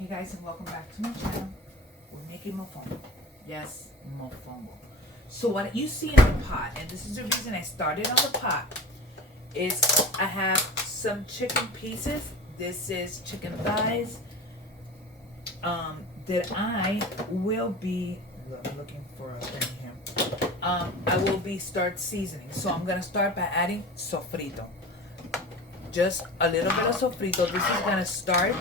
Hey guys, and welcome back to my channel. We're making mofongo. Yes, mofongo. So what you see in the pot, and this is the reason I started on the pot, is I have some chicken pieces. This is chicken thighs that I will be looking for a thing here. I will be start seasoning. So I'm gonna start by adding sofrito. Just a little bit of sofrito. This is gonna start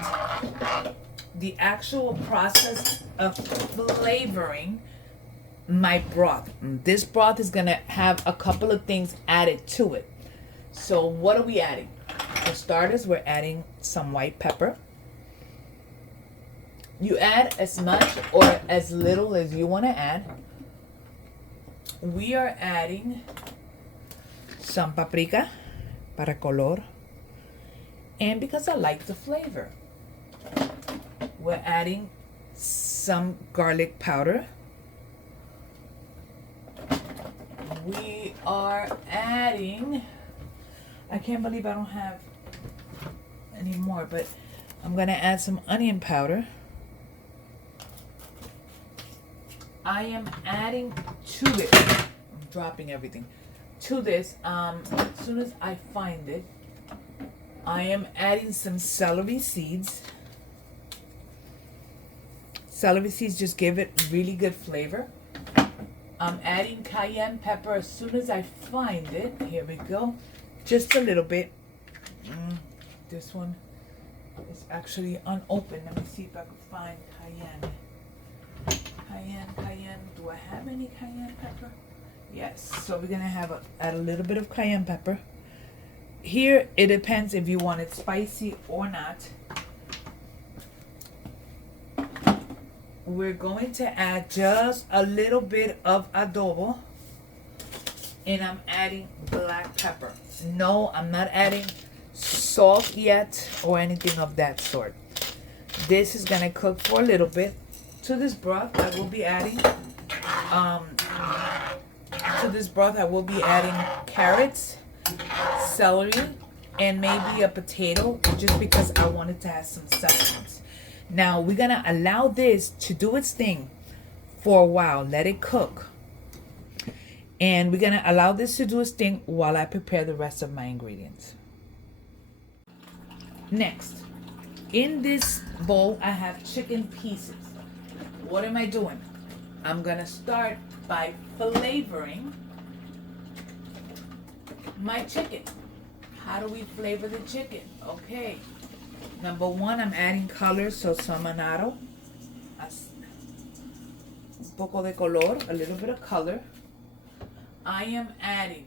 the actual process of flavoring my broth. This broth is gonna have a couple of things added to it. So what are we adding? For starters, we're adding some white pepper. You add as much or as little as you want to add. We are adding some paprika para color, and because I like the flavor, we're adding some garlic powder. We are adding, I can't believe I don't have any more, but I'm gonna add some onion powder. I am adding to it, I'm dropping everything, to this, as soon as I find it, I am adding some celery seeds. Celery seeds just give it really good flavor. I'm adding cayenne pepper as soon as I find it. Here we go. Just a little bit. This one is actually unopened. Let me see if I can find cayenne. Cayenne. Do I have any cayenne pepper? Yes. So we're going to add a little bit of cayenne pepper. Here, it depends if you want it spicy or not. We're going to add just a little bit of adobo. And I'm adding black pepper. No, I'm not adding salt yet or anything of that sort. This is going to cook for a little bit. To this broth, I will be adding carrots, celery, and maybe a potato, just because I wanted to have some sustenance. Now we're gonna allow this to do its thing for a while. Let it cook. And we're gonna allow this to do its thing while I prepare the rest of my ingredients. Next, in this bowl, I have chicken pieces. What am I doing? I'm gonna start by flavoring my chicken. How do we flavor the chicken? Okay. Number one, I'm adding color, so some anado, un poco de color, a little bit of color. I am adding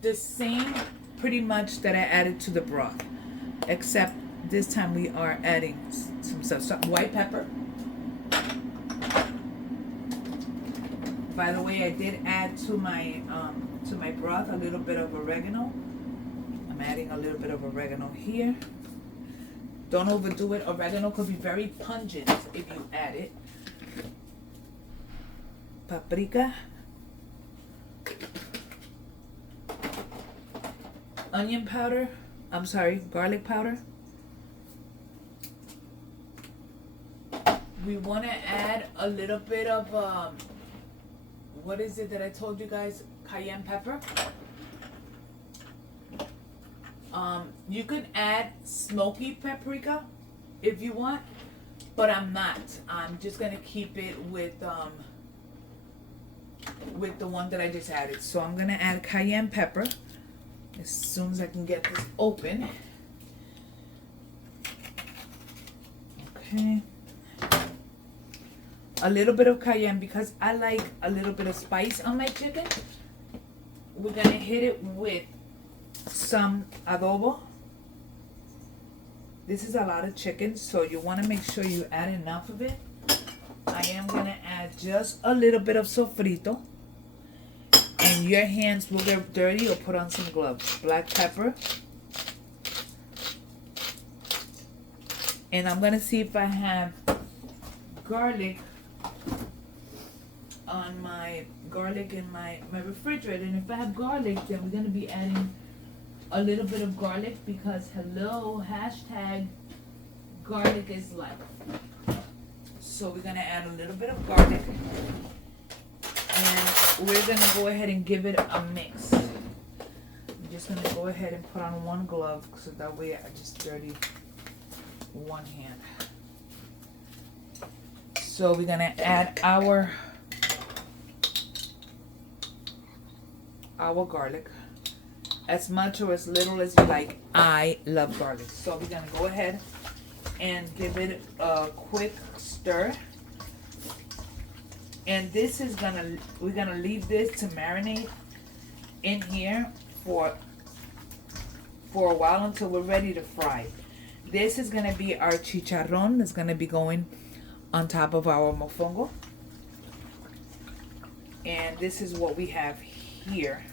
the same pretty much that I added to the broth, except this time we are adding some stuff. So white pepper. By the way, I did add to my broth a little bit of oregano. I'm adding a little bit of oregano here. Don't overdo it. Oregano could be very pungent if you add it. Paprika. Onion powder. I'm sorry, garlic powder. We want to add a little bit of, what is it that I told you guys? Cayenne pepper. You could add smoky paprika if you want, but I'm not. I'm just gonna keep it with the one that I just added. So I'm gonna add cayenne pepper as soon as I can get this open. Okay. A little bit of cayenne because I like a little bit of spice on my chicken. We're gonna hit it with some adobo. This is a lot of chicken, so you want to make sure you add enough of it. I am gonna add just a little bit of sofrito, and your hands will get dirty or put on some gloves. Black pepper, and I'm gonna see if I have garlic on my in my refrigerator, and if I have garlic, then we're gonna be adding a little bit of garlic because hello, hashtag garlic is life. So we're gonna add a little bit of garlic, and we're gonna go ahead and give it a mix. I'm just gonna go ahead and put on one glove so that way I just dirty one hand. So we're gonna add our garlic, as much or as little as you like. I love garlic. So we're gonna go ahead and give it a quick stir. And this is we're gonna leave this to marinate in here for a while until we're ready to fry. This is gonna be our chicharron. That's gonna be going on top of our mofongo. And this is what we have here.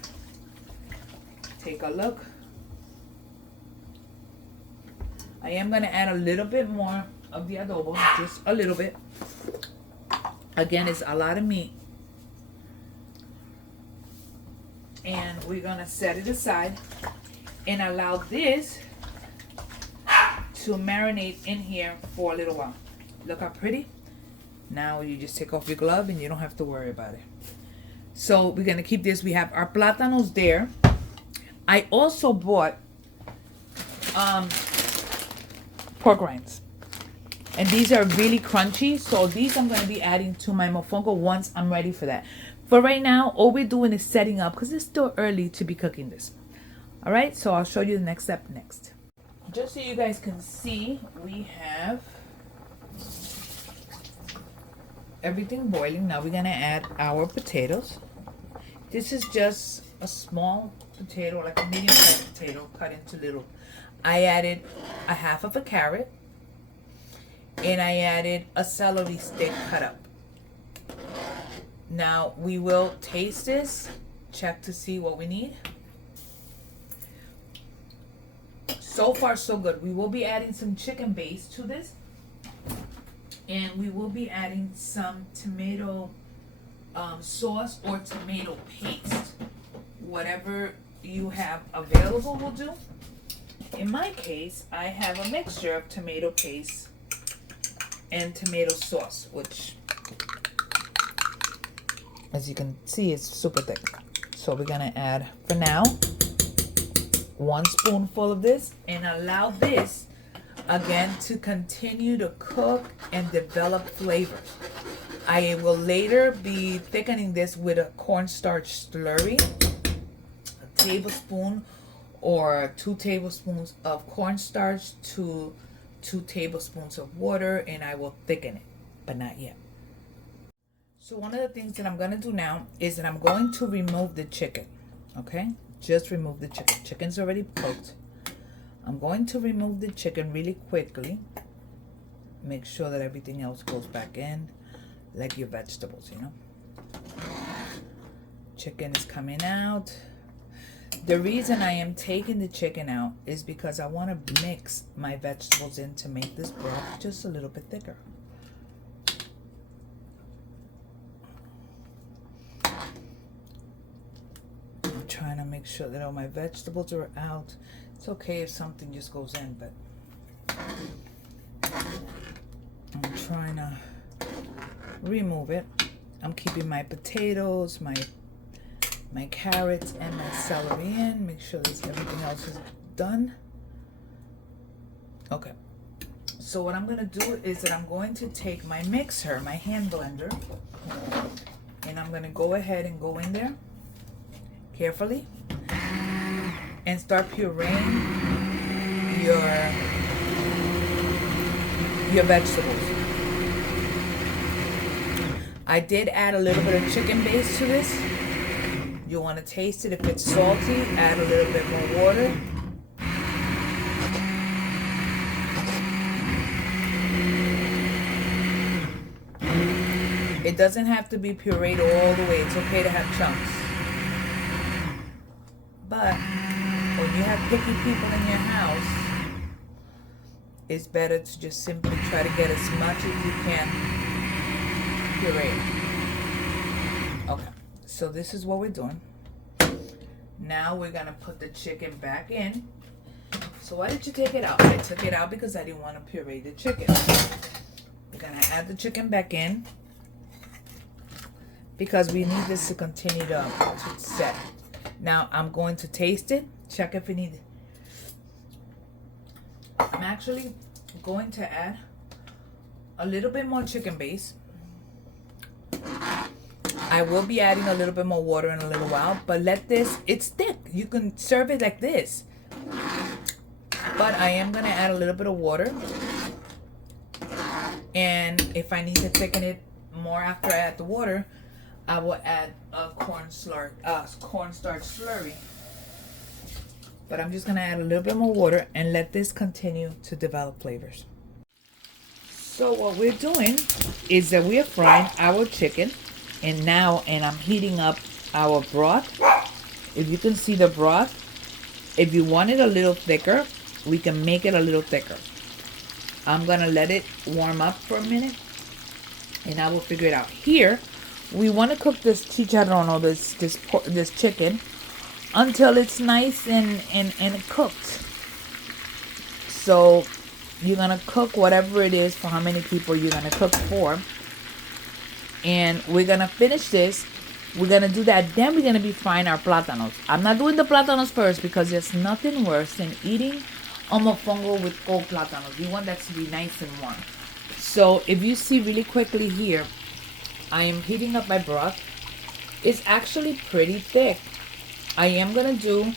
Take a look. I am going to add a little bit more of the adobo, just a little bit. Again, it's a lot of meat. And we're going to set it aside and allow this to marinate in here for a little while. Look how pretty. Now you just take off your glove and you don't have to worry about it. So we're going to keep this. We have our plátanos there. I also bought pork rinds. And these are really crunchy. So these I'm going to be adding to my mofongo once I'm ready for that. For right now, all we're doing is setting up because it's still early to be cooking this. All right, so I'll show you the next step next. Just so you guys can see, we have everything boiling. Now we're going to add our potatoes. This is just a small potato, like a medium-sized potato cut into little. I added a half of a carrot, and I added a celery stick cut up. Now we will taste this, check to see what we need. So far so good. We will be adding some chicken base to this, and we will be adding some tomato sauce or tomato paste. Whatever you have available will do. In my case, I have a mixture of tomato paste and tomato sauce, which, as you can see, is super thick. So we're gonna add, for now, 1 spoonful of this and allow this again to continue to cook and develop flavors. I will later be thickening this with a cornstarch slurry, a tablespoon or 2 tablespoons of cornstarch to 2 tablespoons of water, and I will thicken it, but not yet. So one of the things that I'm going to do now is that I'm going to remove the chicken, okay? Just remove the chicken. Chicken's already cooked. I'm going to remove the chicken really quickly. Make sure that everything else goes back in, like your vegetables, you know. Chicken is coming out. The reason I am taking the chicken out is because I want to mix my vegetables in to make this broth just a little bit thicker. I'm trying to make sure that all my vegetables are out. It's okay if something just goes in, but I'm trying to remove it. I'm keeping my potatoes, my carrots, and my celery in. Make sure that everything else is done. Okay. So what I'm going to do is that I'm going to take my mixer, my hand blender, and I'm going to go ahead and go in there carefully and start pureeing your vegetables. I did add a little bit of chicken base to this. You want to taste it. If it's salty, add a little bit more water. It doesn't have to be pureed all the way. It's okay to have chunks. But when you have picky people in your house, it's better to just simply try to get as much as you can pureed. Okay. So this is what we're doing. Now we're going to put the chicken back in. So why did you take it out? I took it out because I didn't want to puree the chicken. We're gonna add the chicken back in because we need this to continue to set. Now I'm going to taste it, check if it needs. I'm actually going to add a little bit more chicken base. I will be adding a little bit more water in a little while, but it's thick. You can serve it like this. But I am gonna add a little bit of water. And if I need to thicken it more after I add the water, I will add a cornstarch slurry. But I'm just gonna add a little bit more water and let this continue to develop flavors. So what we're doing is that we are frying our chicken, and I'm heating up our broth. If you can see the broth, if you want it a little thicker, we can make it a little thicker. I'm gonna let it warm up for a minute, and I will figure it out. Here, we want to cook this chicharron, or this chicken, until it's nice and cooked. So you're gonna cook whatever it is for how many people you're gonna cook for, and we're gonna finish this. We're gonna do that, then we're gonna be frying our plátanos. I'm not doing the plátanos first because there's nothing worse than eating a mofongo with cold plátanos. You want that to be nice and warm. So if you see really quickly here, I am heating up my broth. It's actually pretty thick. I am gonna do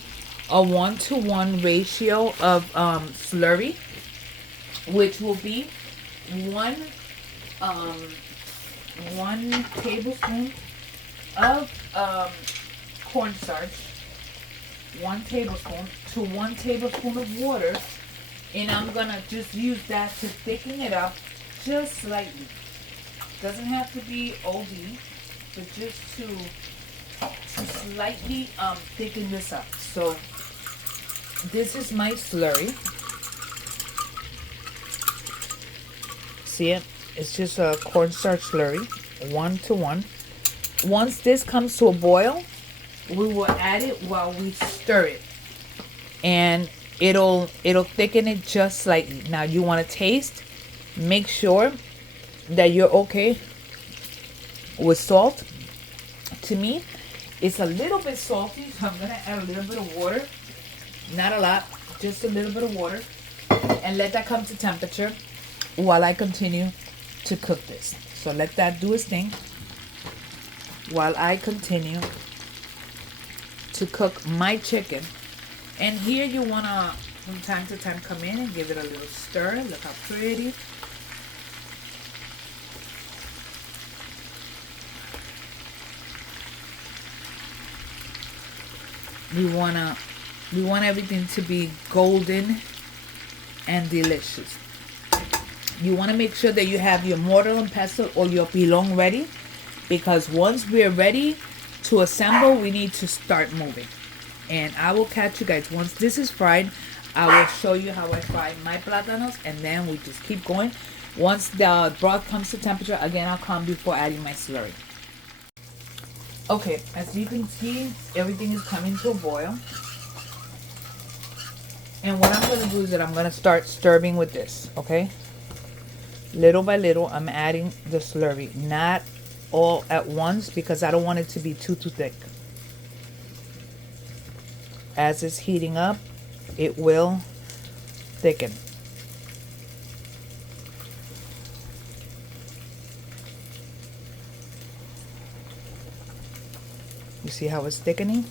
a 1-to-1 ratio of slurry, which will be one tablespoon of cornstarch, 1 tablespoon to 1 tablespoon of water, and I'm gonna just use that to thicken it up just slightly. Doesn't have to be OD, but just to slightly thicken this up. So this is my slurry. See it? It's just a cornstarch slurry, 1-to-1. Once this comes to a boil, we will add it while we stir it, and it'll thicken it just slightly. Now you want to taste, make sure that you're okay with salt. To me, it's a little bit salty, so I'm gonna add a little bit of water, not a lot, just a little bit of water, and let that come to temperature while I continue to cook this. So let that do its thing while I continue to cook my chicken. And here you wanna, from time to time, come in and give it a little stir. Look how pretty. We want everything to be golden and delicious. You want to make sure that you have your mortar and pestle or your pilon ready, because once we're ready to assemble, we need to start moving. And I will catch you guys once this is fried. I will show you how I fry my plátanos, and then we just keep going. Once the broth comes to temperature, again, I'll come before adding my slurry. Okay, as you can see, everything is coming to a boil. And what I'm going to do is that I'm going to start stirring with this, okay? Little by little, I'm adding the slurry. Not all at once, because I don't want it to be too thick. As it's heating up, it will thicken. You see how it's thickening?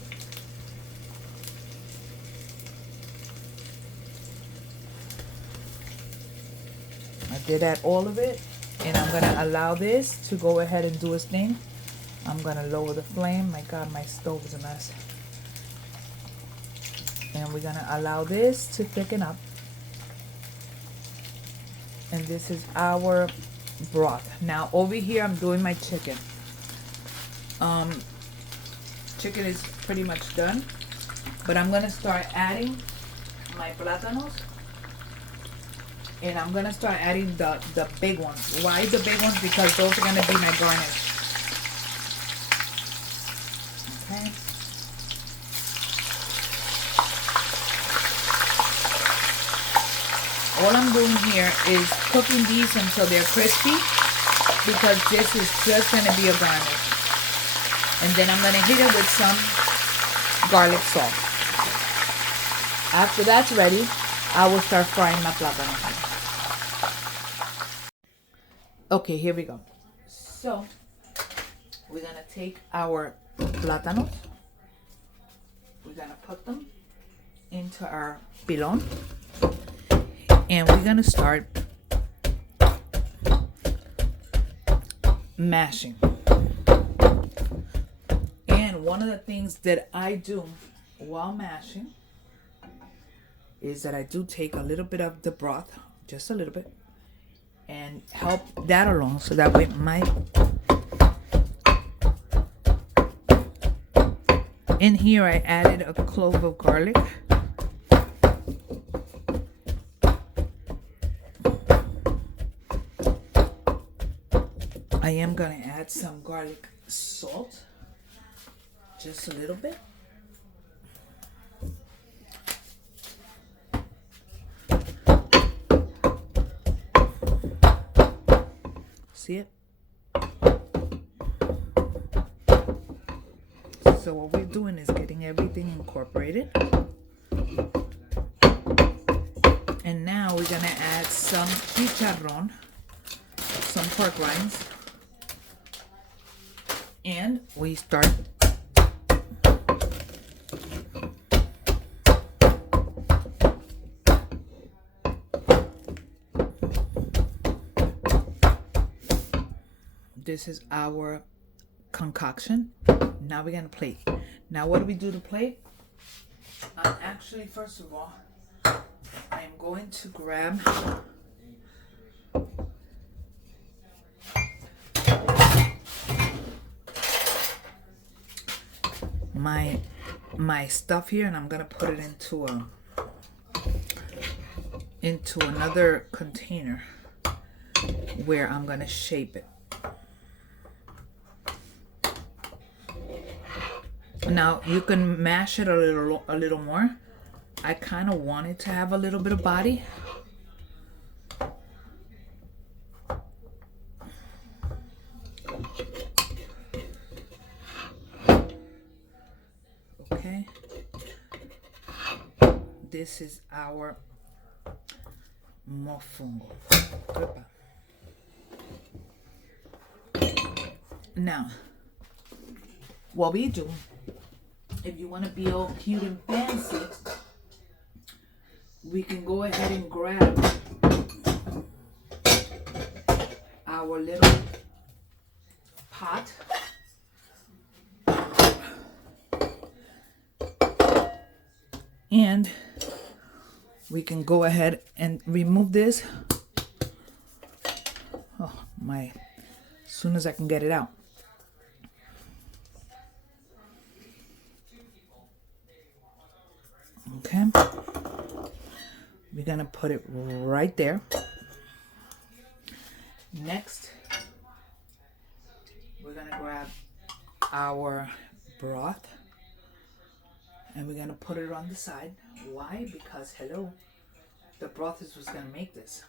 I did add all of it, and I'm gonna allow this to go ahead and do its thing. I'm gonna lower the flame. My God, my stove is a mess. And we're gonna allow this to thicken up. And this is our broth. Now over here, I'm doing my chicken. Chicken is pretty much done, but I'm gonna start adding my plátanos, and I'm gonna start adding the big ones. Why the big ones? Because those are gonna be my garnish. Okay. all I'm doing here is cooking these until they're crispy, because this is just going to be a garnish. And then I'm going to hit it with some garlic salt. After that's ready, I will start frying my plátano. Okay, here we go. So, we're going to take our plátanos. We're going to put them into our pilon. And we're going to start mashing. And one of the things that I do while mashing is that I do take a little bit of the broth, just a little bit, and help that along so that way my... In here I added a clove of garlic. I am going to add some garlic salt, just a little bit. See it? So what we're doing is getting everything incorporated. And now we're going to add some chicharron, some pork rinds. And we start this is our concoction. Now we're gonna plate. Now what do we do to plate? Actually, first of all, I am going to grab my stuff here, and I'm gonna put it into another container where I'm gonna shape it. Now you can mash it a little more. I kind of want it to have a little bit of body. Okay. This is our mofongo. Now, what we do, if you want to be all cute and fancy, we can go ahead and grab our little pot. And we can go ahead and remove this. Oh my, as soon as I can get it out. Okay, we're gonna put it right there. Next, we're gonna grab our broth and we're gonna put it on the side. Why? Because hello, the broth is what's gonna make this.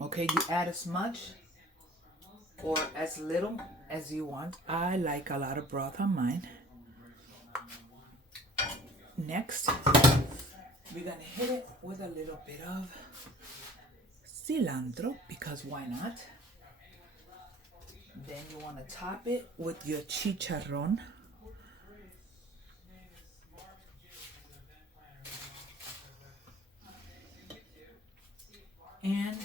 Okay, you add as much or as little as you want. I like a lot of broth on mine. Next, we're gonna hit it with a little bit of cilantro, because why not? Then you want to top it with your chicharron. And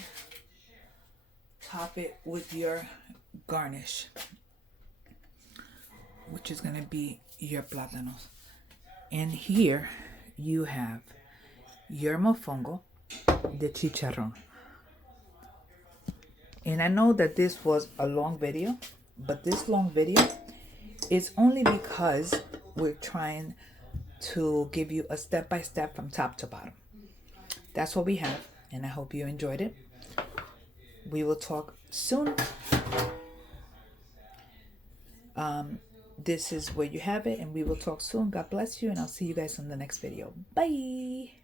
top it with your garnish, which is gonna be your plátanos. And here you have your mofongo, the chicharron. And I know that this was a long video, but this long video is only because we're trying to give you a step-by-step from top to bottom. That's what we have, and I hope you enjoyed it. We will talk soon. this is where you have it, and we will talk soon. God bless you, and I'll see you guys on the next video. Bye.